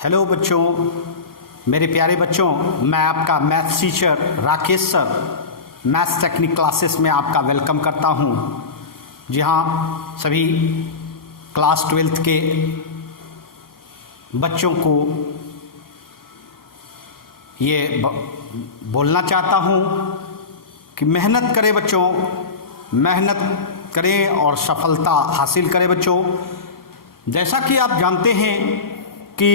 Hello बच्चों, मेरे प्यारे बच्चों, मैं आपका maths teacher Rakesh sir maths technique classes में आपका वेलकम करता हूं, जहां सभी क्लास 12th के बच्चों को ये बोलना चाहता हूं कि मेहनत करें बच्चों, मेहनत करें और सफलता हासिल करें बच्चों। जैसा कि आप जानते हैं कि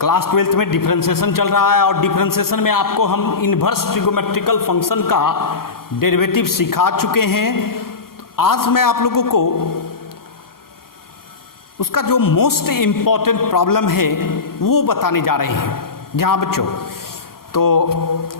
क्लास 12th में डिफरेंशिएशन चल रहा है और डिफरेंशिएशन में आपको हम इन्वर्स ट्रिगोमेट्रिकल फंक्शन का डेरिवेटिव सिखा चुके हैं। आज मैं आप लोगों को उसका जो मोस्ट इम्पॉर्टेंट प्रॉब्लम है वो बताने जा रहे हैं। जहाँ बच्चों, तो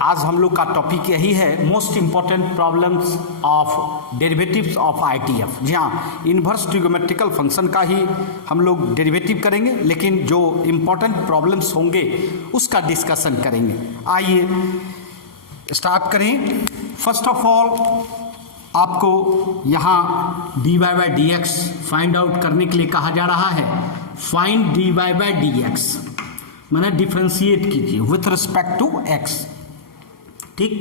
आज हम लोग का टॉपिक यही है, most important problems of derivatives of ITF. जी हाँ, इन्वर्स ट्रिगोमेट्रिकल फंक्शन का ही हम लोग डेरिवेटिव करेंगे, लेकिन जो इम्पॉर्टेंट प्रॉब्लम्स होंगे उसका डिस्कशन करेंगे। आइए स्टार्ट करें। फर्स्ट ऑफ ऑल आपको यहाँ dy by d x find out करने के लिए कहा जा रहा है। Find dy by d x मैंने डिफ्रेंशिएट कीजिए विथ रिस्पेक्ट टू x। ठीक,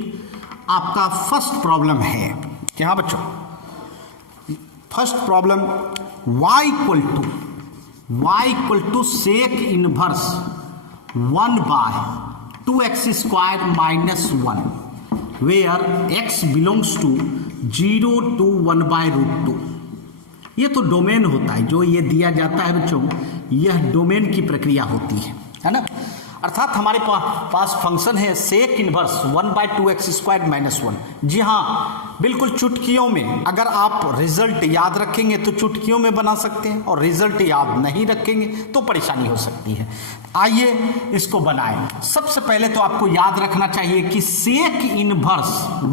आपका फर्स्ट प्रॉब्लम है क्या बच्चों? First problem y equal to sec inverse 1 by 2x square minus 1 where x belongs to 0 to 1 by √2। ये तो डोमेन होता है, जो ये दिया जाता है बच्चों, यह डोमेन की प्रक्रिया होती है ना। अर्थात हमारे पास फंक्शन है sec inverse 1 by 2x square minus 1। जी हाँ, बिल्कुल चुटकियों में अगर आप रिजल्ट याद रखेंगे तो चुटकियों में बना सकते हैं, और रिजल्ट याद नहीं रखेंगे तो परेशानी हो सकती है। आइए इसको बनाएं। सबसे पहले तो आपको याद रखना चाहिए कि सेक इनवर्स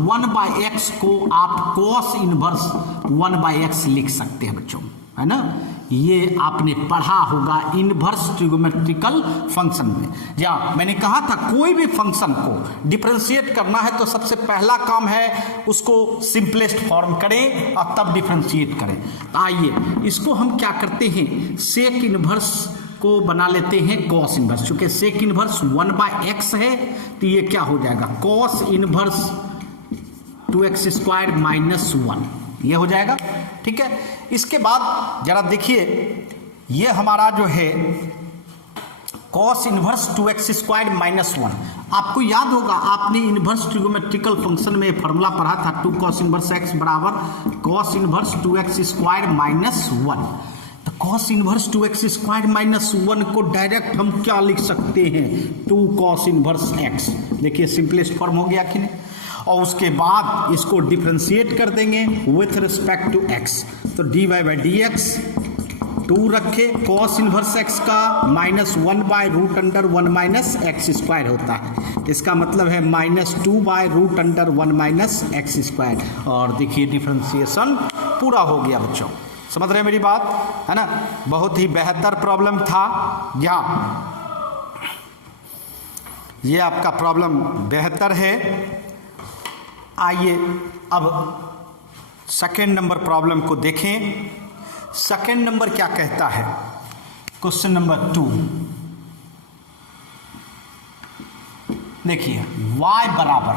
1 बाई एक्स को आप कॉस इनवर्स 1 बाई एक्स लिख सकते हैं बच्चों, है ना। ये आपने पढ़ा होगा इन्वर्स ट्रिगोमेट्रिकल फंक्शन में। जहाँ मैंने कहा था कोई भी फंक्शन को डिफरेंशिएट करना है तो सबसे पहला काम है उसको सिंपलेस्ट फॉर्म करें और तब डिफरेंशिएट करें। तो आइए इसको हम क्या करते हैं, सेक इनवर्स को बना लेते हैं कॉस इनवर्स। चूंकि सेक इनवर्स 1 बाय एक्स है तो ये क्या हो जाएगा, cos inverse 2x square minus 1, ये हो जाएगा। ठीक है, इसके बाद जरा देखिए, ये हमारा जो है cos inverse 2x square minus 1। आपको याद होगा, आपने इनवर्स ट्रिगोमेट्रिकल फंक्शन में फॉर्मूला पढ़ा था 2 कॉस इनवर्स x बराबर cos inverse 2x square minus 1। तो cos inverse 2x square minus 1 को डायरेक्ट हम क्या लिख सकते हैं, 2 कॉस इनवर्स x। देखिए सिंपलेस्ट फॉर्म हो गया कि नहीं। और उसके बाद इसको डिफरेंशिएट कर देंगे विथ रिस्पेक्ट टू x। तो dy बाई डी एक्स 2 रखे कॉस इनवर्स x का minus 1 by root under 1 minus x square होता है। इसका मतलब है minus 2 by root under 1 minus x square. और देखिए डिफरेंशिएशन पूरा हो गया बच्चों। समझ रहे हैं मेरी बात, है ना। बहुत ही बेहतर प्रॉब्लम था। यहाँ ये आपका प्रॉब्लम बेहतर है। आइए अब सेकेंड नंबर प्रॉब्लम को देखें। सेकेंड नंबर क्या कहता है, क्वेश्चन नंबर 2। देखिए y बराबर,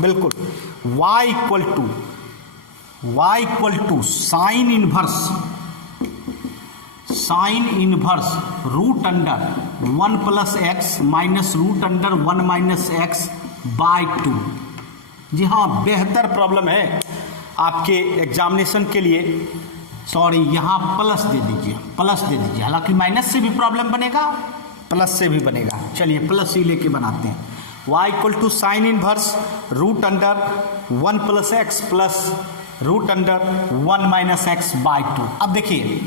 बिल्कुल y equal to sine inverse root under 1 plus x minus root under 1 minus x by 2। जी हाँ, बेहतर प्रॉब्लम है आपके एग्जामिनेशन के लिए। सॉरी, यहाँ प्लस दे दीजिए, हालांकि माइनस से भी प्रॉब्लम बनेगा, प्लस से भी बनेगा। चलिए प्लस ही लेके बनाते हैं। y equal to sine inverse root under 1 plus x plus root under 1 minus x by 2। अब देखिए,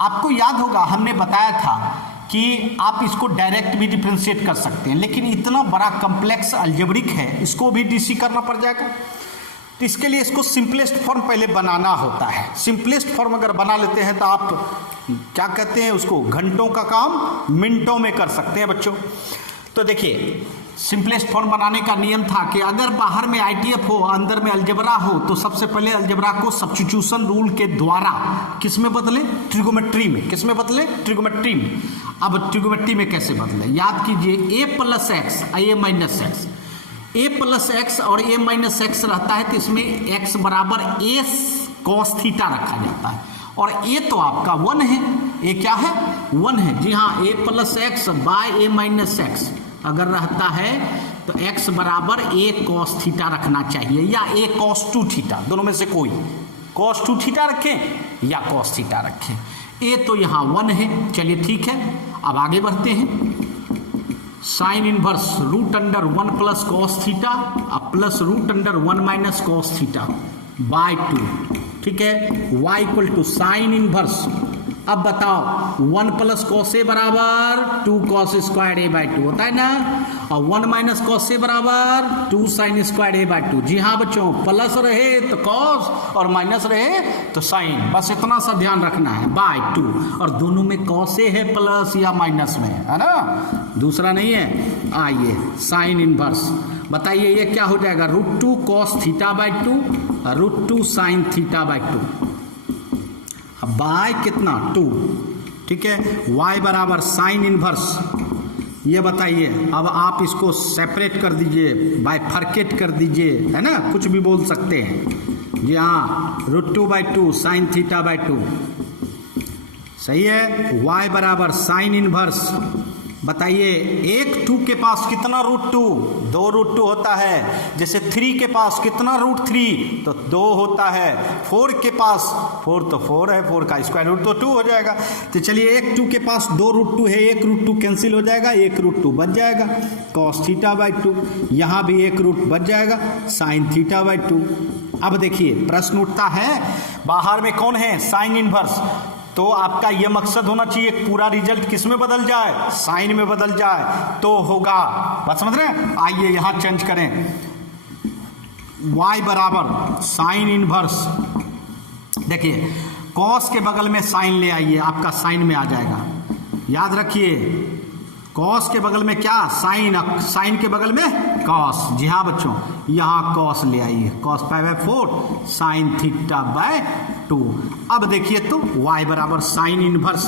आपको याद होगा हमने बताया था कि आप इसको डायरेक्ट भी डिफरेंशिएट कर सकते हैं, लेकिन इतना बड़ा कॉम्प्लेक्स अलजेब्रिक है, इसको भी डीसी करना पड़ जाएगा। तो इसके लिए इसको सिंपलेस्ट फॉर्म पहले बनाना होता है। सिंपलेस्ट फॉर्म अगर बना लेते हैं तो आप क्या कहते हैं उसको, घंटों का काम मिनटों में कर सकते हैं बच्चों। तो देखिए सिंपलेस्ट फॉर्म बनाने का नियम था कि अगर बाहर में आईटीएफ हो, अंदर में अलजेब्रा हो, तो सबसे पहले अलजेब्रा को सब्स्टिट्यूशन रूल के द्वारा किस में बदले? ट्रिगोमेट्री में। किस में बदले? ट्रिगोमेट्री में। अब ट्रिगोमेट्री में कैसे बदले? याद कीजिए, a plus x a minus x, a plus x और a माइनस एक्स रहता है तो इसमें x बराबर a cos थीटा रखा जाता है, और a तो आपका 1 है। a क्या है? 1 है। जी हाँ, a plus x by a minus x अगर रहता है तो x बराबर a cos थीटा रखना चाहिए, या a cos 2 थीटा, दोनों में से कोई। cos 2 थीटा रखें या cos थीटा रखें। a तो यहाँ 1 है। चलिए ठीक है, अब आगे बढ़ते हैं। Sine inverse root under 1 plus cos theta अब plus root under 1 minus cos theta by 2। ठीक है, y equal to sine inverse. अब बताओ 1 प्लस कॉस ए बराबर 2 कॉस स्क्वायर ए बाई 2 होता है ना, और 1 माइनस कॉस ए बराबर 2 साइन स्क्वायर ए बाई 2। जी हाँ बच्चों, प्लस रहे तो कॉस और माइनस रहे तो साइन, बस इतना सा ध्यान रखना है, बाय 2। और दोनों में कॉस ए है प्लस या माइनस में, है ना, दूसरा नहीं है। आइए साइन इनवर्स, बताइए ये क्या हो जाएगा? Root 2 cos theta by 2 root 2 sine theta by 2 by कितना? 2। ठीक है, y बराबर साइन इनवर्स। ये बताइए, अब आप इसको सेपरेट कर दीजिए, बाइफरकेट कर दीजिए, है ना, कुछ भी बोल सकते हैं। जी हाँ, root 2 by 2 sine theta by 2 सही है। y बराबर साइन इनवर्स। बताइए, एक 2 के पास कितना रूट 2? 2 रूट 2 होता है। जैसे 3 के पास कितना रूट 3? तो 2 होता है। 4 के पास 4 तो 4 है, 4 का स्क्वायर रूट तो 2 हो जाएगा। तो चलिए, एक 2 के पास 2 रूट 2 है, एक रूट 2 कैंसिल हो जाएगा, एक रूट 2 बच जाएगा कॉस थीटा बाई 2। यहाँ भी एक रूट बच जाएगा साइन थीटा बाई 2। अब देखिए प्रश्न उठता है, बाहर में कौन है? Sine inverse. तो आपका यह मकसद होना चाहिए पूरा रिजल्ट किस में बदल जाए? साइन में बदल जाए तो होगा। बात समझ रहे हैं? आइए यहां चेंज करें, y बराबर साइन इनवर्स। देखिए, कॉस के बगल में साइन ले आइए, आपका साइन में आ जाएगा। याद रखिए, कॉस के बगल में क्या? साइन, साइन के बगल में कॉस। जी हाँ बच्चों, यहाँ कॉस ले आइए, cos pi by 4 sine theta by 2। अब देखिए तो y बराबर साइन इनवर्स।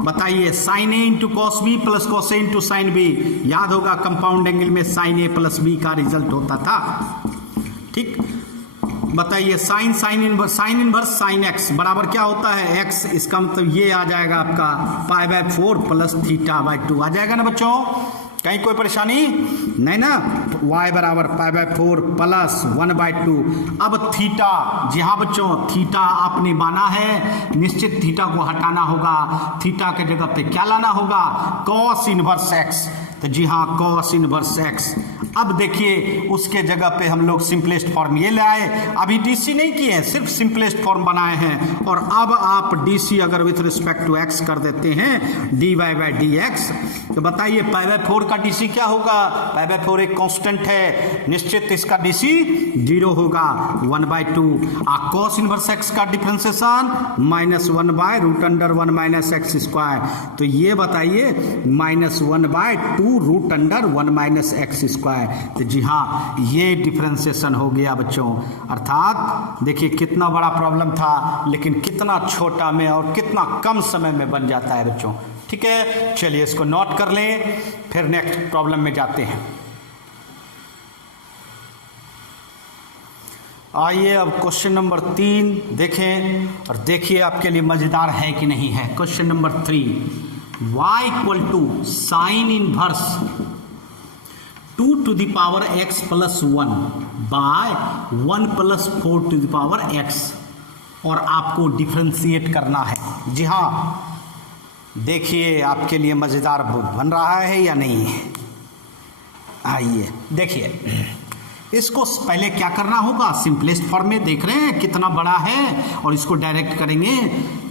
बताइए, sine A into cos B plus cos A into sine B. याद होगा कंपाउंड एंगल में साइन ए प्लस बी का रिजल्ट होता था। ठीक, बताइए साइन इनवर्स साइन एक्स बराबर क्या होता है? एक्स, इसका मतलब ये आ जाएगा आपका पाई बाय 4 प्लस थीटा बाय 2 आ जाएगा ना बच्चों? कहीं कोई परेशानी नहीं ना? y बराबर पाई बाय 4 प्लस 1 बाई 2। अब थीटा, जी हाँ बच्चों, थीटा आपने माना है, निश्चित थीटा को हटाना होगा। थीटा के जगह पे क्या लाना होगा? Cos inverse x. तो जी हाँ, कॉस इनवर्स एक्स। अब देखिए, उसके जगह पे हम लोग सिंपलेस्ट फॉर्म ये ले आए। अभी डीसी नहीं किए हैं, सिर्फ सिंपलेस्ट फॉर्म बनाए हैं। और अब आप डीसी अगर विथ रिस्पेक्ट टू एक्स कर देते हैं dy बाई डी एक्स, तो बताइए पाई बाय 4 का डीसी क्या होगा? पाई बाय 4 एक कांस्टेंट है, निश्चित इसका डीसी 0 होगा 1 बाई 2। कॉस इनवर्स एक्स का differentiation -1 by root under 1 minus x square. तो ये बताइए -1 by 2 root under 1 minus x square. तो जी हाँ, ये डिफरेंशिएशन हो गया बच्चों। अर्थात देखिए कितना बड़ा प्रॉब्लम था, लेकिन कितना छोटा में और कितना कम समय में बन जाता है बच्चों। ठीक है, चलिए इसको नोट कर लें, फिर नेक्स्ट प्रॉब्लम में जाते हैं। आइए अब क्वेश्चन नंबर 3 देखें, और देखिए आपके लिए मजेदार है कि नहीं है। Question number 3, y equal to sine inverse 2 to the power x plus 1 by 1 plus 4 to the power x, और आपको डिफ्रेंशिएट करना है। जी हाँ, देखिए आपके लिए मज़ेदार बन रहा है या नहीं है। आइए देखिए, इसको पहले क्या करना होगा? सिंपलेस्ट फॉर्म में देख रहे हैं कितना बड़ा है, और इसको डायरेक्ट करेंगे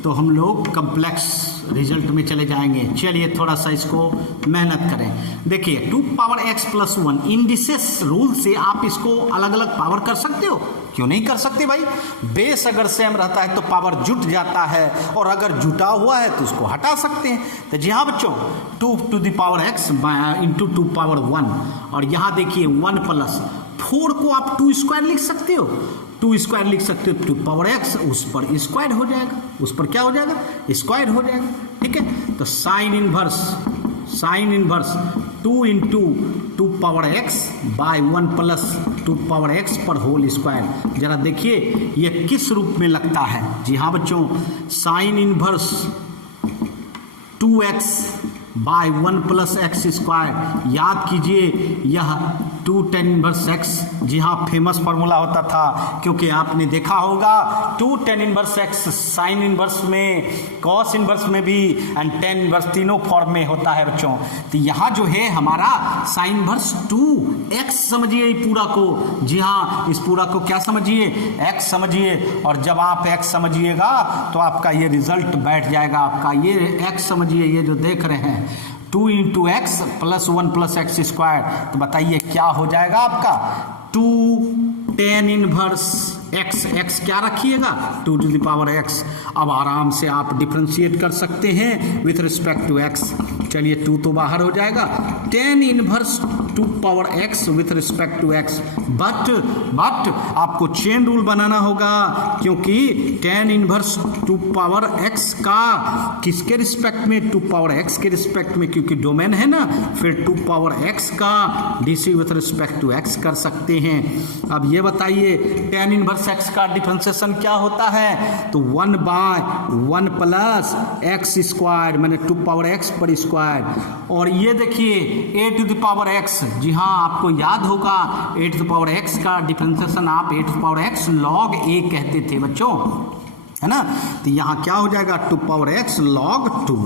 तो हम लोग कम्प्लेक्स रिजल्ट में चले जाएंगे। चलिए थोड़ा सा इसको मेहनत करें। देखिए 2 power x plus 1 indices rule से आप इसको अलग अलग पावर कर सकते हो। क्यों नहीं कर सकते भाई? बेस अगर सेम रहता है तो पावर जुट जाता है, और अगर जुटा हुआ है तो उसको हटा सकते हैं। तो जी हाँ बच्चों, 2 to the power x into 2 power 1, और यहाँ देखिए 1 प्लस 4 को आप 2 स्क्वायर लिख सकते हो, 2 स्क्वायर लिख सकते हो, 2 पावर x उस पर स्क्वायर हो जाएगा, उस पर क्या हो जाएगा? स्क्वायर हो जाएगा। ठीक है, तो sine inverse 2 into 2 power x by 1 plus 2 power x पर होल स्क्वायर। जरा देखिए ये किस रूप में लगता है। जी हाँ बच्चों, sine inverse 2x by 1 plus x square. याद कीजिए यह 2 tan इनवर्स x, जी हाँ फेमस फार्मूला होता था, क्योंकि आपने देखा होगा 2 tan inverse x sine inverse में, कॉस इनवर्स में भी एंड tan इनवर्स, तीनों फॉर्म में होता है बच्चों। तो यहाँ जो है हमारा साइन इनवर्स 2x समझिए पूरा को, जी हाँ इस पूरा को क्या समझिए? x समझिए, और जब आप x समझिएगा तो आपका ये रिजल्ट बैठ जाएगा। आपका ये x समझिए, ये जो देख रहे हैं 2 into x plus 1 plus x square, तो बताइए क्या हो जाएगा आपका? 2 tan इनवर्स x, x क्या रखिएगा? 2 to the power x। अब आराम से आप डिफ्रेंशिएट कर सकते हैं विथ रिस्पेक्ट टू x। चलिए 2 तो बाहर हो जाएगा, tan inverse 2 power x with respect to x। But आपको चेन रूल बनाना होगा, क्योंकि tan इनवर्स 2 पावर x का किसके रिस्पेक्ट में? 2 पावर x के रिस्पेक्ट में, क्योंकि डोमेन है ना, फिर 2 पावर x का dc with respect to x कर सकते हैं। अब ये बताइए tan इनवर्स x का डिफरेंशिएशन क्या होता है? तो 1 बाय 1 प्लस एक्स स्क्वायर, मैंने 2 पावर x पर स्क्वायर। और ये देखिए a to the power x, जी हाँ आपको याद होगा a to the power x का डिफरेंशिएशन आप a to the power x log a कहते थे बच्चों, है ना। तो यहाँ क्या हो जाएगा? 2 पावर x log 2,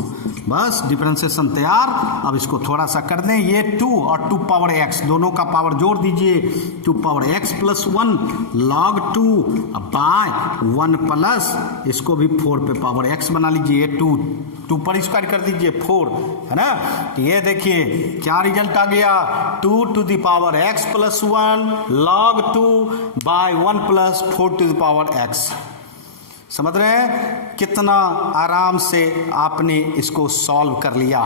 बस डिफरेंशिएशन तैयार। अब इसको थोड़ा सा कर दें, ये 2 और 2 पावर x दोनों का पावर जोड़ दीजिए, 2 power x plus 1 log 2 by 1 plus इसको भी 4 पे पावर x बना लीजिए, 2 पर स्क्वायर कर दीजिए 4, है ना। तो ये देखिए क्या रिजल्ट आ गया? 2 to the power x plus 1 log 2 by 1 plus 4 to the power x। समझ रहे हैं कितना आराम से आपने इसको सॉल्व कर लिया।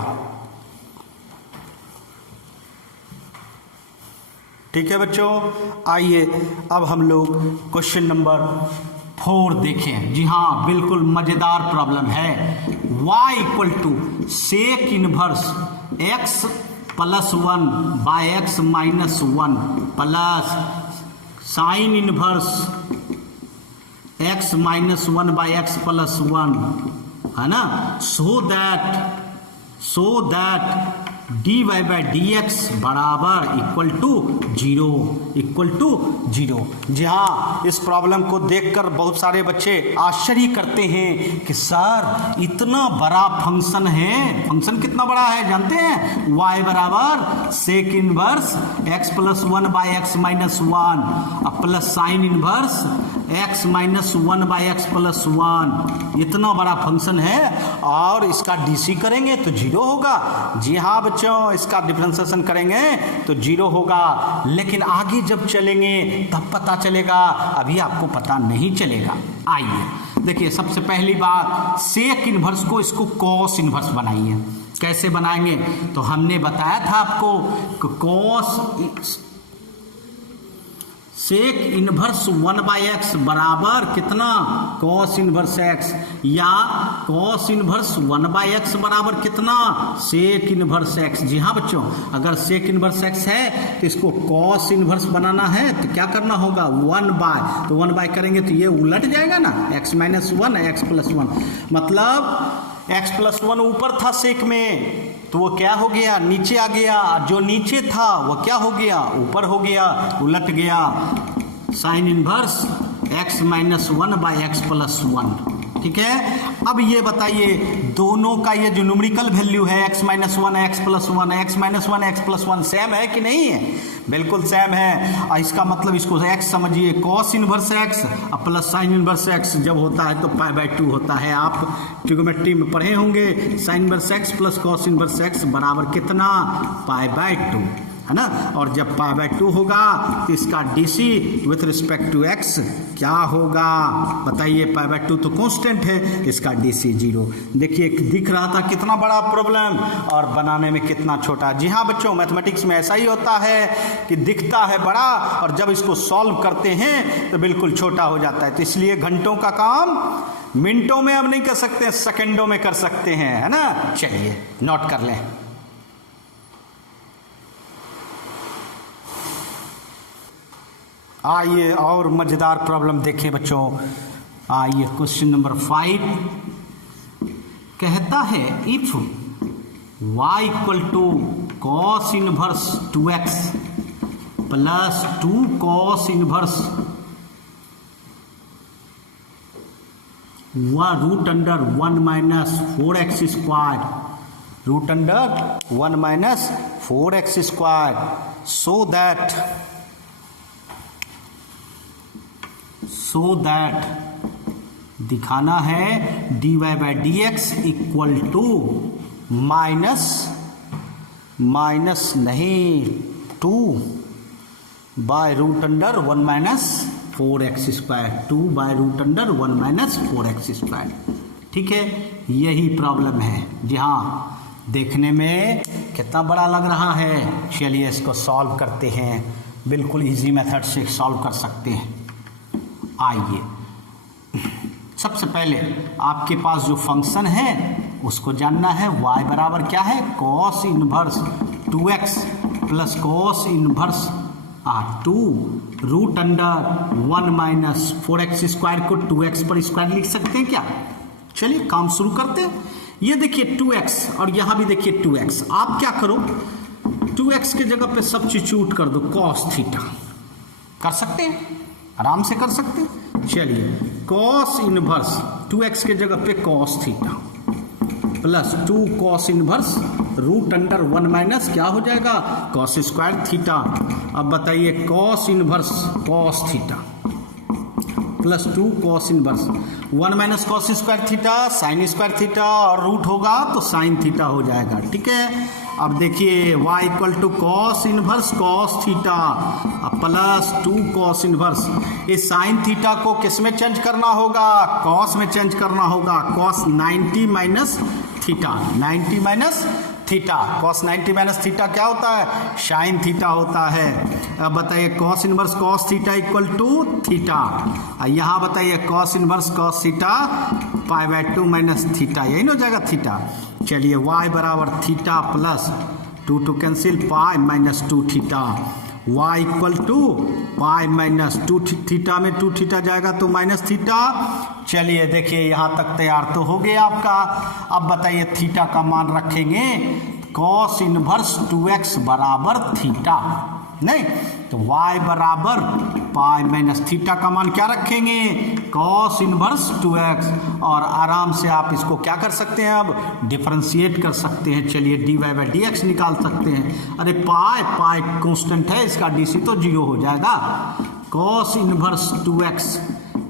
ठीक है बच्चों, आइए अब हम लोग क्वेश्चन नंबर 4 देखें। जी हाँ बिल्कुल मजेदार प्रॉब्लम है। y equal to sec inverse x plus 1 by x minus 1 plus sine inverse x minus 1 by x plus 1, है ना। So that dy by d x बराबर इक्वल टू जीरो। जी हाँ, इस प्रॉब्लम को देखकर बहुत सारे बच्चे आश्चर्य करते हैं कि सर इतना बड़ा फंक्शन है, फंक्शन कितना बड़ा है जानते हैं? y बराबर sec inverse x plus 1 by x minus 1 plus sine inverse x minus 1 by x plus 1। इतना बड़ा फंक्शन है और इसका डीसी करेंगे तो जीरो होगा। जी हाँ बच्चों, इसका डिफरेंशिएशन करेंगे तो जीरो होगा, लेकिन आगे जब चलेंगे तब पता चलेगा, अभी आपको पता नहीं चलेगा। आइए देखिए, सबसे पहली बात सेक इनवर्स को इसको कॉस इनवर्स बनाइए। कैसे बनाएंगे? तो हमने बताया था आपको कि cos sec inverse 1 by x बराबर कितना? कॉस इनवर्स एक्स, या कॉस इनवर्स 1 बाई एक्स बराबर कितना? Sec inverse x. जी हाँ बच्चों, अगर सेक इनवर्स एक्स है तो इसको कॉस इनवर्स बनाना है तो क्या करना होगा? 1 बाय, तो 1 बाय करेंगे तो ये उलट जाएगा ना, एक्स माइनस 1 एक्स प्लस 1, मतलब एक्स प्लस 1 ऊपर था सेक में तो वो क्या हो गया? नीचे आ गया। जो नीचे था वो क्या हो गया? ऊपर हो गया, उलट गया। Sign inverse x minus 1 by x plus 1। ठीक है, अब ये बताइए दोनों का ये जो न्यूमेरिकल वैल्यू है x minus 1 x plus 1, x minus 1 x plus 1 same है कि नहीं है? बिल्कुल सेम है। और इसका मतलब इसको x समझिए, cos inverse x plus sine inverse x जब होता है तो पाई बाई 2 होता है। आप ट्रिग्नोमेट्री में पढ़े होंगे, sign inverse x plus cos inverse x बराबर कितना? पाई बाई 2, है ना। और जब पाई बाय 2 होगा तो इसका DC with respect to x क्या होगा बताइए। पाई बाय 2 तो कांस्टेंट है, इसका डीसी 0। देखिए दिख रहा था कितना बड़ा प्रॉब्लम और बनाने में कितना छोटा। जी हाँ बच्चों, मैथमेटिक्स में ऐसा ही होता है कि दिखता है बड़ा और जब इसको सॉल्व करते हैं तो बिल्कुल छोटा हो जाता है। तो इसलिए घंटों का काम मिनटों में अब नहीं कर सकते, सेकंडों में कर सकते हैं, है ना। चलिए नोट कर लें। आइए और मजेदार प्रॉब्लम देखें बच्चों। आइए क्वेश्चन नंबर 5 कहता है if y equal to cos inverse 2x plus 2 cos inverse root under 1 minus 4x square, root under 1 minus 4x square, so that दिखाना है dy by d x equal to minus नहीं 2 by root under 1 minus 4x square, 2 by root under 1 minus 4x square. ठीक है, यही problem है। जी हाँ, देखने में कितना बड़ा लग रहा है। चलिए इसको सॉल्व करते हैं, बिल्कुल इजी मेथड से सॉल्व कर सकते हैं। आइए सबसे पहले आपके पास जो फंक्शन है उसको जानना है। y बराबर क्या है, cos inverse 2x plus cos inverse 2 root under 1 minus 4x square को 2x पर स्क्वायर लिख सकते हैं क्या। चलिए काम शुरू करते हैं। ये देखिए 2x और यहाँ भी देखिए 2x। आप क्या करो, 2x के जगह पे सब्स्टिट्यूट कर दो कॉस थीटा। कर सकते हैं, आराम से कर सकते हैं। चलिए कॉस इनवर्स 2x के जगह पे cos theta plus 2 cos inverse root under 1 minus क्या हो जाएगा, कॉस स्क्वायर थीटा। अब बताइए cos inverse cos theta plus 2 cos inverse 1 minus cos square theta sine square theta और रूट होगा तो साइन थीटा हो जाएगा। ठीक है, अब देखिए y equal to cos inverse cos theta plus 2 cos inverse. इस साइन थीटा को किस में चेंज करना होगा, कॉस में चेंज करना होगा। Cos 90 minus theta, 90 minus theta, cos 90 minus theta क्या होता है, साइन थीटा होता है। अब बताइए cos inverse cos theta equal to theta. यहाँ बताइए cos inverse cos theta pi by 2 minus theta, यही ना हो जाएगा थीटा। चलिए y बराबर theta plus 2 two cancel pi minus 2 theta, y equal to pi minus 2 theta में 2 थीटा जाएगा तो माइनस थीटा। चलिए देखिए यहाँ तक तैयार तो हो गया आपका। अब बताइए थीटा का मान रखेंगे कॉस इनवर्स 2x बराबर थीटा, नहीं तो y बराबर पाई माइनस थीटा का मान क्या रखेंगे, कॉस इनवर्स 2x। और आराम से आप इसको क्या कर सकते हैं, अब डिफरेंशिएट कर सकते हैं। चलिए dy बाई डी एक्स निकाल सकते हैं। अरे पाई कांस्टेंट है, इसका डीसी तो 0 हो जाएगा। कॉस इनवर्स 2x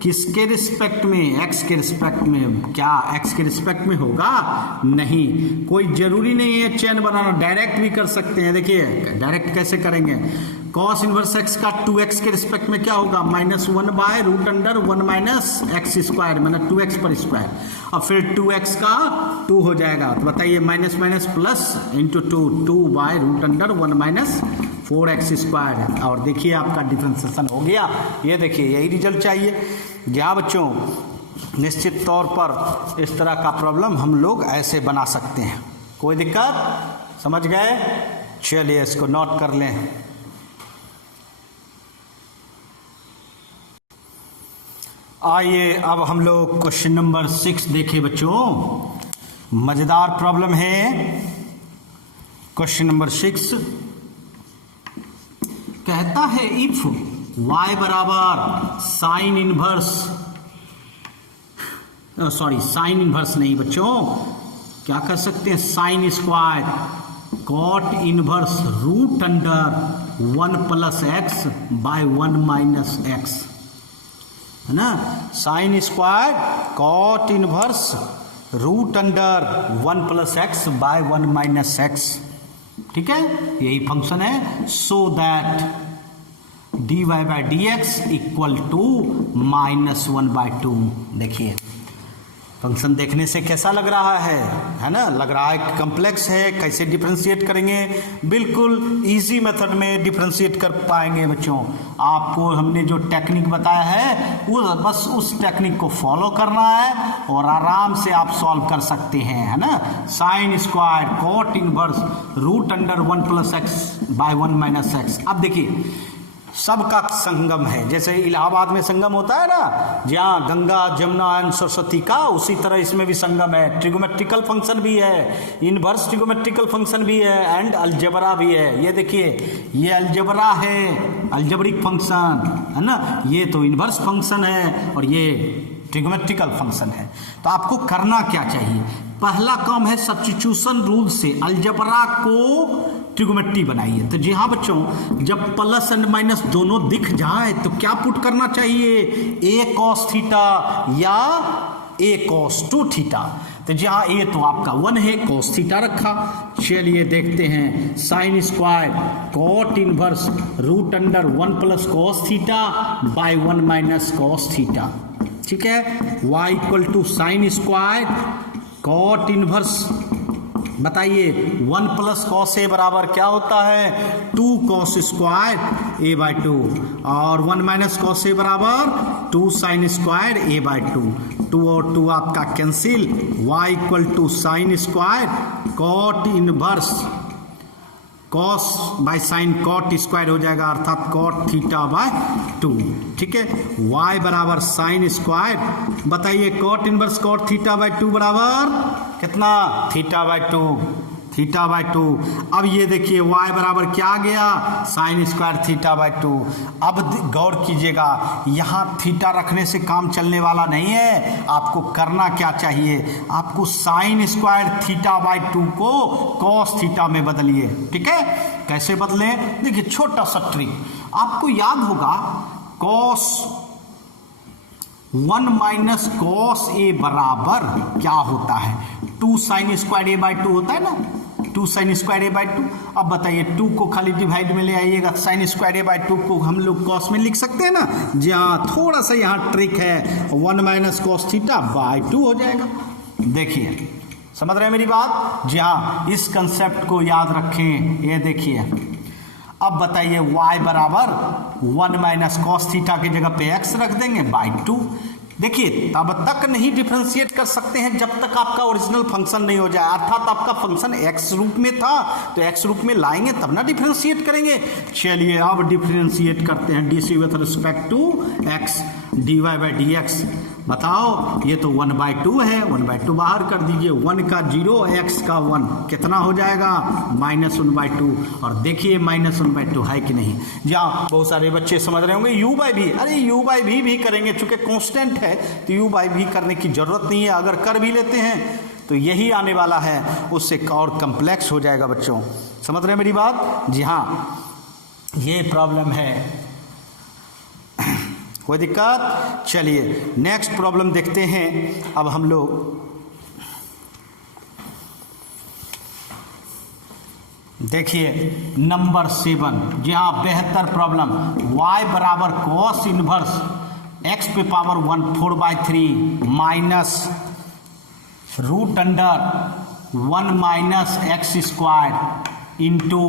किसके रिस्पेक्ट में, x के रिस्पेक्ट में। क्या x के रिस्पेक्ट में होगा, नहीं, कोई जरूरी नहीं है चेन बनाना, डायरेक्ट भी कर सकते हैं। देखिए डायरेक्ट कैसे करेंगे, कॉस इनवर्स x का 2x के रिस्पेक्ट में क्या होगा, -1 by root under 1 minus x square, मतलब 2x पर स्क्वायर। और फिर 2x का 2 हो जाएगा तो बताइए minus minus plus into 2 by root under 1 minus 4x square. और देखिए आपका डिफरेंशिएशन हो गया। ये देखिए यही रिजल्ट चाहिए। क्या बच्चों, निश्चित तौर पर इस तरह का प्रॉब्लम हम लोग ऐसे बना सकते हैं, कोई दिक्कत, समझ गए। चलिए इसको नोट कर लें। आइए अब हम लोग क्वेश्चन नंबर 6 देखें बच्चों। मजेदार प्रॉब्लम है। क्वेश्चन नंबर 6 कहता है इफ y बराबर साइन इनवर्स, साइन इनवर्स नहीं बच्चों, क्या कर सकते हैं, sine square cot inverse root under 1 plus x by 1 minus x, है ना। Sine square cot inverse root under 1 plus x by 1 minus x. ठीक है, यही फंक्शन है। So that dy by d x equal to -1/2। देखिए function देखने से कैसा लग रहा है ना, लग रहा है कॉम्प्लेक्स है। कैसे डिफरेंशिएट करेंगे? बिल्कुल इजी मेथड में डिफरेंशिएट कर पाएंगे बच्चों। आपको हमने जो टेक्निक बताया है वो बस उस टेक्निक को फॉलो करना है और आराम से आप सॉल्व कर सकते हैं, है ना। Sine square cot inverse √1 + x/1 - x। अब देखिए सबका संगम है, जैसे इलाहाबाद में संगम होता है ना, जहाँ गंगा जमुना एंड सरस्वती का, उसी तरह इसमें भी संगम है। ट्रिगोमेट्रिकल फंक्शन भी है, इनवर्स ट्रिगोमेट्रिकल फंक्शन भी है एंड अलजेब्रा भी है। ये देखिए ये अलजेब्रा है, अलजेब्रिक फंक्शन है ना, ये तो इनवर्स फंक्शन है और ये ट्रिगोमेट्रिकल फंक्शन है। तो आपको करना क्या चाहिए? पहला काम है सब्स्टिट्यूशन रूल से अलजेब्रा को ट्रिगोमेट्री बनाइए। तो जी हाँ बच्चों, जब प्लस एंड माइनस दोनों दिख जाए तो क्या पुट करना चाहिए? a cos थीटा या a cos 2 थीटा। तो जहाँ a तो आपका 1 है, cos थीटा रखा। चलिए देखते हैं, sine square cot inverse √1 + cos theta by 1 - cos theta. ठीक है, y = sine square cot inverse, बताइए 1 + cos a बराबर क्या होता है? 2 cos स्क्वायर a/2 और 1 - cos a बराबर 2 sin स्क्वायर a/2। 2 और 2 आपका cancel. y = sine square cot inverse cos by sine cot square हो जाएगा, अर्थात cot θ/2। ठीक है, y बराबर साइन स्क्वायर, बताइए cot इनवर्स cot θ/2 बराबर कितना? θ/2। अब ये देखिए y बराबर क्या आ गया? Sine square θ/2। अब गौर कीजिएगा, यहाँ थीटा रखने से काम चलने वाला नहीं है। आपको करना क्या चाहिए? आपको साइन स्क्वायर θ/2 को cos थीटा में बदलिए। ठीक है, कैसे बदलें? देखिए छोटा सा ट्रिक आपको याद होगा, cos 1 - cos a बराबर क्या होता है? 2 sin स्क्वायर a/2 होता है ना, 2 sin स्क्वायर a/2। अब बताइए 2 को खाली डिवाइड में ले आइएगा, साइन स्क्वायर a/2 को हम लोग cos में लिख सकते हैं ना। जी हाँ, थोड़ा सा यहाँ ट्रिक है, 1 - cos θ/2 हो जाएगा। देखिए समझ रहे हैं मेरी बात? जी हाँ, इस कंसेप्ट को याद रखें। ये देखिए, अब बताइए y बराबर 1 - cos थीटा की जगह पे x रख देंगे /2। देखिए तब तक नहीं डिफरेंशिएट कर सकते हैं जब तक आपका ओरिजिनल फंक्शन नहीं हो जाए, अर्थात आपका फंक्शन x रूप में था तो x रूप में लाएंगे तब ना डिफरेंशिएट करेंगे। चलिए अब डिफरेंशिएट करते हैं, d with respect to x dy by d x. बताओ ये तो 1/2 है, 1/2 बाहर कर दीजिए, 1 का 0 x का 1 कितना हो जाएगा? -1/2। और देखिए -1/2 है कि नहीं। जहाँ बहुत सारे बच्चे समझ रहे होंगे u/v, अरे u/v भी करेंगे, चूंकि कांस्टेंट है तो u/v करने की जरूरत नहीं है। अगर कर भी लेते हैं तो यही आने वाला है, उससे और कम्प्लेक्स हो जाएगा बच्चों। समझ रहे हैं मेरी बात? जी हाँ, ये प्रॉब्लम है, कोई दिक्कत? चलिए नेक्स्ट प्रॉब्लम देखते हैं। अब हम लोग देखिए नंबर 7, जहाँ बेहतर प्रॉब्लम, y बराबर cos इनवर्स x पे power 1/4/3 minus √1 - x square into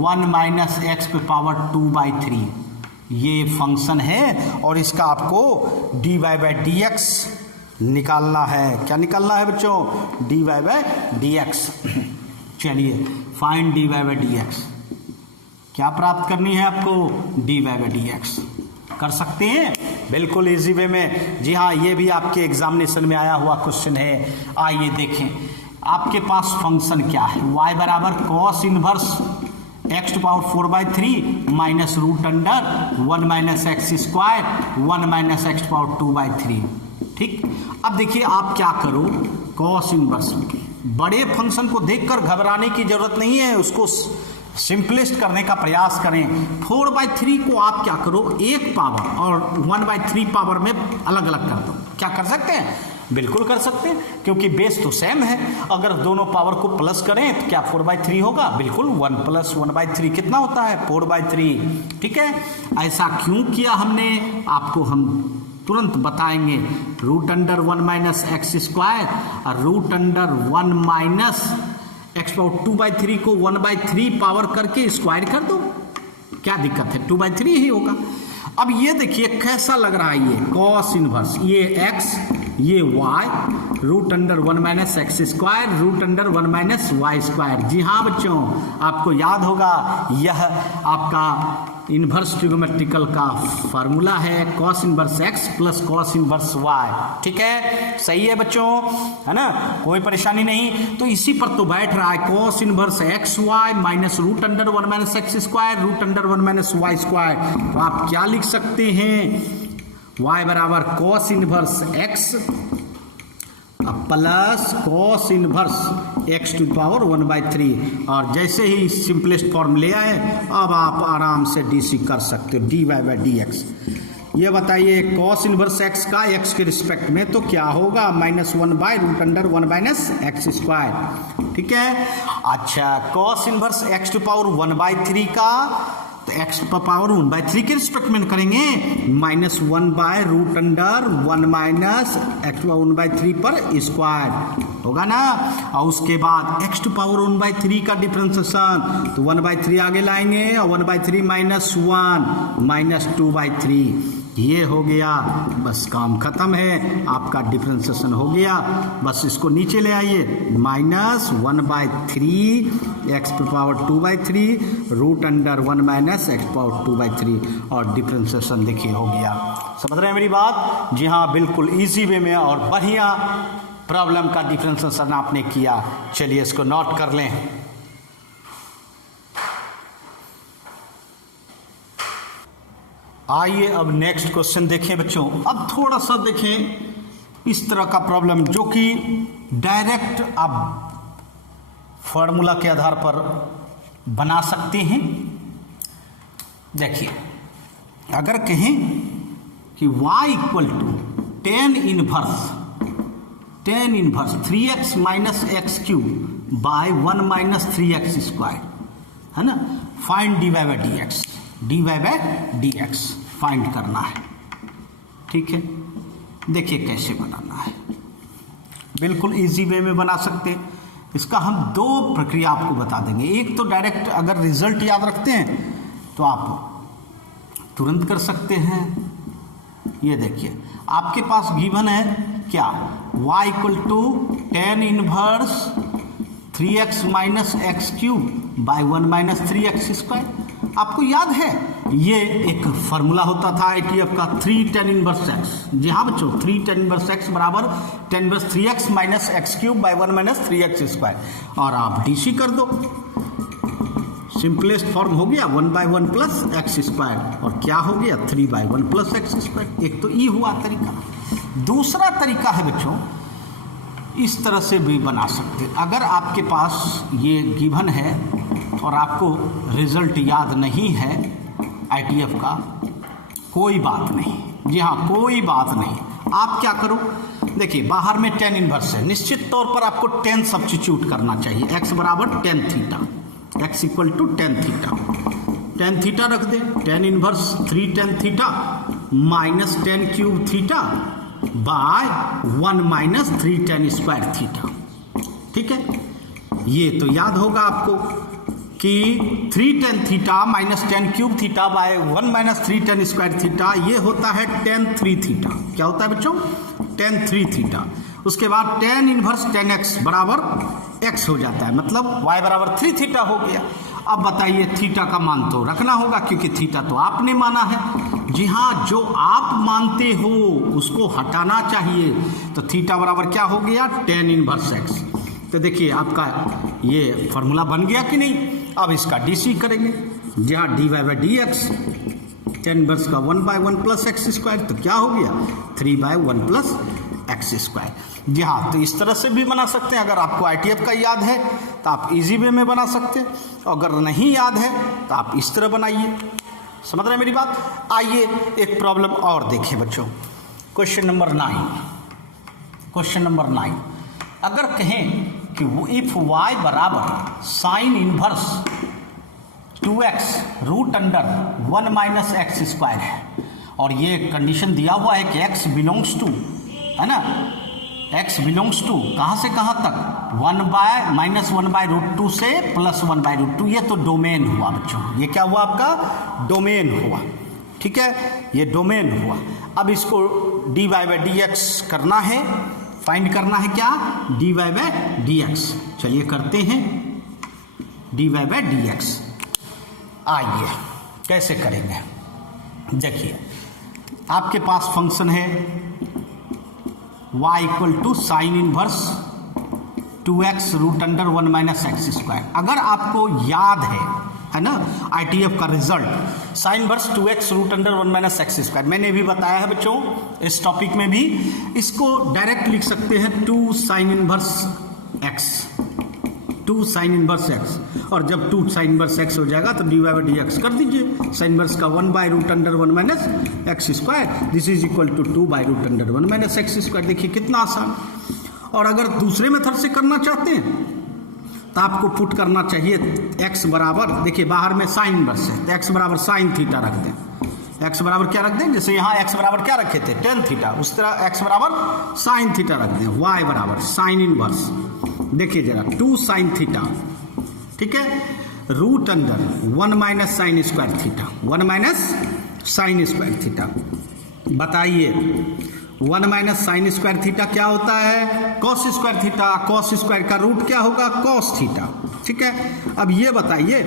1 - x पे पावर 2/3। ये फंक्शन है और इसका आपको dy बाई डी एक्स निकालना है। क्या निकालना है बच्चों? dy by d x. चलिए find dy by d x, क्या प्राप्त करनी है आपको? dy by d x. कर सकते हैं बिल्कुल इजी वे में। जी हाँ, ये भी आपके एग्जामिनेशन में आया हुआ क्वेश्चन है। आइए देखें, आपके पास फंक्शन क्या है? y बराबर cos inverse x⁴/3 minus √1 - x square 1 - x⁴2/3। ठीक, अब देखिए आप क्या करो, cos इनवर्स बड़े फंक्शन को देखकर घबराने की जरूरत नहीं है, उसको सिंपलिस्ट करने का प्रयास करें। 4/3 को आप क्या करो, एक पावर और 1/3 पावर में अलग अलग कर दो। क्या कर सकते हैं? बिल्कुल कर सकते हैं, क्योंकि बेस तो सेम है। अगर दोनों पावर को प्लस करें तो क्या 4/3 होगा? बिल्कुल, 1 + 1/3 कितना होता है? 4/3। ठीक है, ऐसा क्यों किया हमने, आपको हम तुरंत बताएंगे। √1 - x² और √1 - x/2/3 को 1/3 पावर करके स्क्वायर कर दो, क्या दिक्कत है? 2/3 ही होगा। अब ये देखिए कैसा लग रहा है, ये cos इनवर्स, ये x, ये y, √1 - x² √1 - y²। जी हाँ बच्चों, आपको याद होगा यह आपका इनवर्स ट्रिगोमेट्रिकल का फार्मूला है, cos inverse x + cos inverse y। ठीक है, सही है बच्चों, है ना, कोई परेशानी नहीं। तो इसी पर तो बैठ रहा है, cos inverse xy - √1 - x² √1 - y²। तो आप क्या लिख सकते हैं? y बराबर cos inverse x plus cos inverse x⁻⁴ और जैसे ही सिंपलेस्ट फॉर्म ले आए, अब आप आराम से डीसी कर सकते हो, dy/dx। ये बताइए cos इनवर्स x का x के रिस्पेक्ट में तो क्या होगा? -1/√1 - x²। ठीक है, अच्छा cos इनवर्स x⁻⁴ का तो x⁻⁴ के रिस्पेक्ट में करेंगे, -1/√1 - x⁻⁴ पर स्क्वायर होगा ना। और उसके बाद x⁻⁴ का डिफरेंशिएशन, तो 1/3 आगे लाएंगे और 1/3 - 1 - 2/3 ये हो गया, बस काम खत्म है, आपका डिफरेंशिएशन हो गया। बस इसको नीचे ले आइए, -1/3 x⁻⁴ √1 - x⁻⁴ और डिफरेंशिएशन देखिए हो गया। समझ रहे हैं मेरी बात? जी हाँ, बिल्कुल इजी वे में और बढ़िया प्रॉब्लम का डिफरेंशिएशन आपने किया। चलिए इसको नोट कर लें। आइए अब नेक्स्ट क्वेश्चन देखें बच्चों। अब थोड़ा सा देखें इस तरह का प्रॉब्लम जो कि डायरेक्ट आप फॉर्मूला के आधार पर बना सकते हैं। देखिए, अगर कहें कि y = tan inverse 3x - x³ / 1 - 3x², है ना, फाइंड dy/dx फाइंड करना है। ठीक है, देखिए कैसे बनाना है, बिल्कुल इजी वे में बना सकते हैं। इसका हम 2 प्रक्रिया आपको बता देंगे। एक तो डायरेक्ट अगर रिजल्ट याद रखते हैं तो आप तुरंत कर सकते हैं। ये देखिए आपके पास गिवन है क्या, y = tan inverse 3x - x³ / 1 - 3x²। आपको याद है ये एक फार्मूला होता था ITF का, 3 tan इनवर्स x। जी हाँ बच्चों, 3 tan इनवर्स x बराबर tan inverse 3x - x³ / 1 - 3x²। और आप डीसी कर दो, सिंपलेस्ट फॉर्म हो गया 1/1 + x²। और क्या हो गया? 3/1 + x²। एक तो ये हुआ तरीका। दूसरा तरीका है बच्चों, इस तरह से भी बना सकते। अगर आपके पास ये गिवन है और आपको रिजल्ट याद नहीं है ITF का, कोई बात नहीं। जी हाँ, कोई बात नहीं। आप क्या करो, देखिए बाहर में tan इनवर्स है, निश्चित तौर पर आपको tan सब्स्टिट्यूट करना चाहिए। x बराबर tan theta, x = tan theta, tan theta रख दे, tan inverse 3 tan theta - tan³ theta / 1 - 3 tan² theta. ठीक है, ये तो याद होगा आपको कि 3 tan theta - tan³ theta / 1 - 3 tan² theta, ये होता है tan 3 थीटा। क्या होता है बच्चों? tan 3 theta. उसके बाद tan इनवर्स tan x बराबर x हो जाता है, मतलब y बराबर 3 थीटा हो गया। अब बताइए थीटा का मान तो रखना होगा, क्योंकि थीटा तो आपने माना है। जी हाँ, जो आप मानते हो उसको हटाना चाहिए। तो थीटा बराबर क्या हो गया? tan inverse x। तो देखिए आपका ये फॉर्मूला बन गया कि नहीं। अब इसका डीसी करेंगे। जी हाँ, dy/dx tan इनवर्स का 1/1 + x², तो क्या हो गया? 3/1 + x²। जी हाँ, तो इस तरह से भी बना सकते हैं। अगर आपको ITF का याद है तो आप इजी वे में बना सकते हैं, अगर नहीं याद है तो आप इस तरह बनाइए। समझ रहे हैं मेरी बात? आइए एक प्रॉब्लम और देखें बच्चों, क्वेश्चन नंबर 9। क्वेश्चन नंबर 9, अगर कहें कि इफ y बराबर sine inverse 2x root under 1 minus x square है, और ये कंडीशन दिया हुआ है कि x बिलोंग्स टू, है ना, x बिलोंग्स टू कहाँ से कहाँ तक, 1/-1/√2 से +1/√2, ये तो डोमेन हुआ बच्चों, ये क्या हुआ आपका, डोमेन हुआ, ठीक है, ये डोमेन हुआ। अब इसको dy/dx करना है, फाइंड करना है क्या, dy/dx, चलिए करते हैं dy/dx। आइए कैसे करेंगे, देखिए आपके पास फंक्शन है y equal to sine inverse 2x root under 1 minus x square. अगर आपको याद है ना ITF का result sine inverse 2x root under 1 minus x square, मैंने भी बताया है बच्चों इस टॉपिक में भी, इसको डायरेक्ट लिख सकते हैं 2 sign inverse x, 2 sign inverse x, और जब 2 साइन इनवर्स x हो जाएगा तो dy/dx कर दीजिए, साइन इनवर्स का 1/√1 minus x square, this is equal to 2/√1 minus x square. देखिए कितना आसान। और अगर दूसरे मेथड से करना चाहते हैं तो आपको पुट करना चाहिए x बराबर, देखिए बाहर में साइन इनवर्स है तो x बराबर साइन थीटा रख दें, x बराबर क्या रख दें, जैसे यहाँ x बराबर क्या रखे थे, tan थीटा, उस तरह x बराबर साइन थीटा रख दें, y बराबर साइन इनवर्स, देखिए जरा 2 साइन थीटा, ठीक है, root under 1 minus sine square theta, 1 minus sine square theta. बताइए 1 माइनस साइन स्क्वायर थीटा क्या होता है, cos square theta, cos square का रूट क्या होगा, कॉस थीटा, ठीक है। अब ये बताइए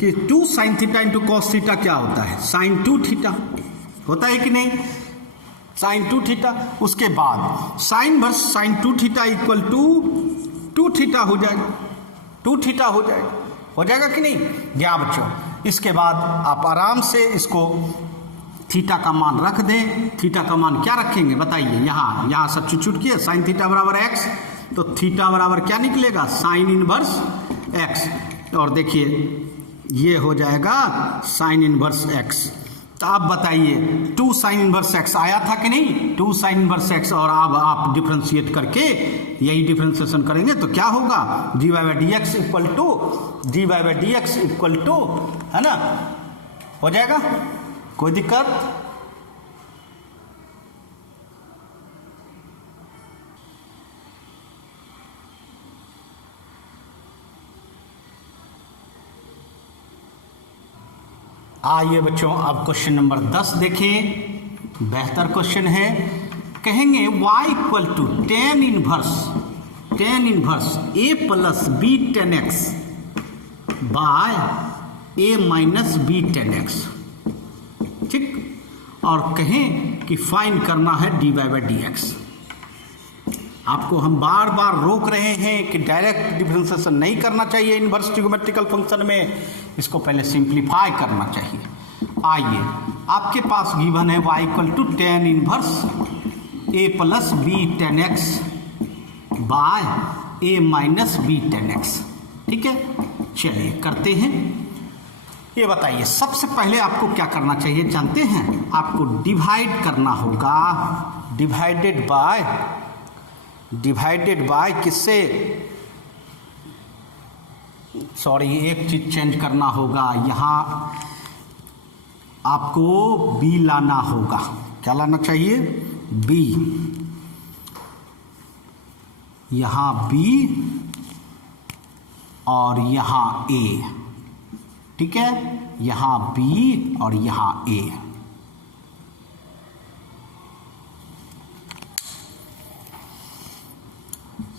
कि 2 sine theta into cos theta क्या होता है, साइन 2 थीटा होता है कि नहीं, साइन 2 थीटा। उसके बाद sine verse sine 2 theta equal to 2 theta हो जाएगा, 2 थीटा हो जाएगा कि नहीं, क्या बच्चों। इसके बाद आप आराम से इसको थीटा का मान रख दें, थीटा का मान क्या रखेंगे बताइए, यहाँ सब्स्टिट्यूट किए, साइन थीटा बराबर x, तो थीटा बराबर क्या निकलेगा, साइन इनवर्स x, और देखिए ये हो जाएगा साइन इनवर्स x। तो आप बताइए 2 साइन इनवर्स x आया था कि नहीं, 2 साइन इनवर्स x, और अब आप डिफ्रेंशिएट करके यही डिफ्रेंशिएशन करेंगे तो क्या होगा, dy/dx इक्वल टू, है ना, हो जाएगा, कोई दिक्कत। आइए बच्चों अब क्वेश्चन नंबर 10 देखें, बेहतर क्वेश्चन है। कहेंगे y equal to tan inverse a plus b tan x by a minus b tan x, ठीक, और कहें कि फाइंड करना है dy/dx। आपको हम बार बार रोक रहे हैं कि डायरेक्ट डिफरेंशिएशन नहीं करना चाहिए इनवर्स ट्रिगोमेट्रिकल फंक्शन में, इसको पहले सिंप्लीफाई करना चाहिए। आइए आपके पास गिवन है y equal to tan inverse a plus b tan x by a minus b tan x, ठीक है। चलिए करते हैं। ये बताइए सबसे पहले आपको क्या करना चाहिए जानते हैं, आपको डिवाइड करना होगा, डिवाइडेड बाय किससे, सॉरी एक चीज चेंज करना होगा, यहाँ आपको b लाना होगा, क्या लाना चाहिए, b, यहाँ b और यहाँ a, ठीक है, यहाँ b और यहाँ a।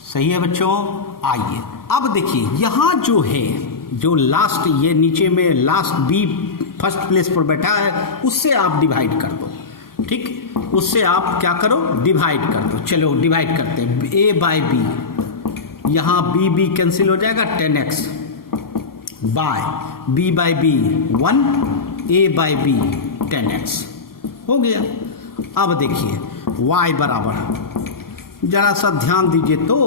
सही है बच्चों। आइए अब देखिए यहाँ जो है, जो लास्ट ये नीचे में लास्ट b फर्स्ट प्लेस पर बैठा है उससे आप डिवाइड कर दो, ठीक, उससे आप क्या करो, डिवाइड कर दो। चलो डिवाइड करते हैं, a बाई b, यहाँ b कैंसिल हो जाएगा, 10x by b by b 1, a by b 10x हो गया। अब देखिए y बराबर, जरा सा ध्यान दीजिए, तो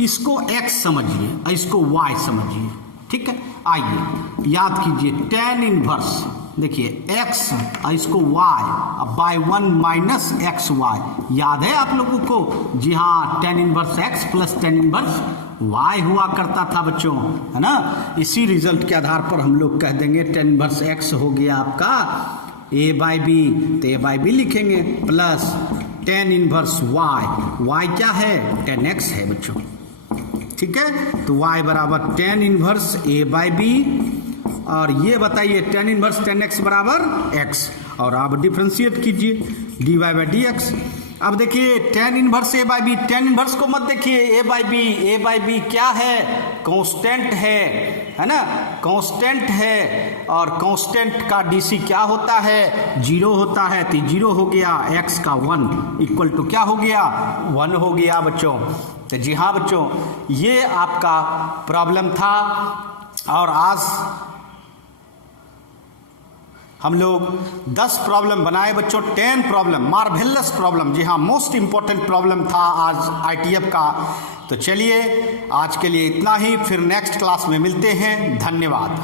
इसको x समझिए, इसको y समझिए, ठीक है। आइए याद कीजिए tan इनवर्स देखिए x और इसको y, अब बाय 1 माइनस एक्स वाई, याद है आप लोगों को? जी हाँ, tan inverse x plus tan inverse y हुआ करता था बच्चों, है ना। इसी रिजल्ट के आधार पर हम लोग कह देंगे tan इनवर्स x हो गया आपका a बाई बी, तो a बाई बी लिखेंगे, प्लस tan इनवर्स y क्या है? tan x है बच्चों, ठीक है। तो y बराबर tan inverse a by B, और ये बताइए tan इनवर्स tan x बराबर x, और आप डिफ्रेंशिएट कीजिए dy बाई डी एक्स। अब देखिए tan inverse a by B, tan inverse को मत देखिए, a बाई बी क्या है? कांस्टेंट है ना, कांस्टेंट है, और कांस्टेंट का डीसी क्या होता है? 0 होता है, तो 0 हो गया, x का 1 इक्वल टू क्या हो गया? 1 हो गया बच्चों। तो जी हाँ बच्चों, ये आपका प्रॉब्लम था, और आज हम लोग 10 प्रॉब्लम बनाए बच्चों, 10 प्रॉब्लम, मार्वेलस प्रॉब्लम। जी हाँ, मोस्ट इंपॉर्टेंट प्रॉब्लम था आज आईटीएफ का। तो चलिए आज के लिए इतना ही, फिर नेक्स्ट क्लास में मिलते हैं। धन्यवाद।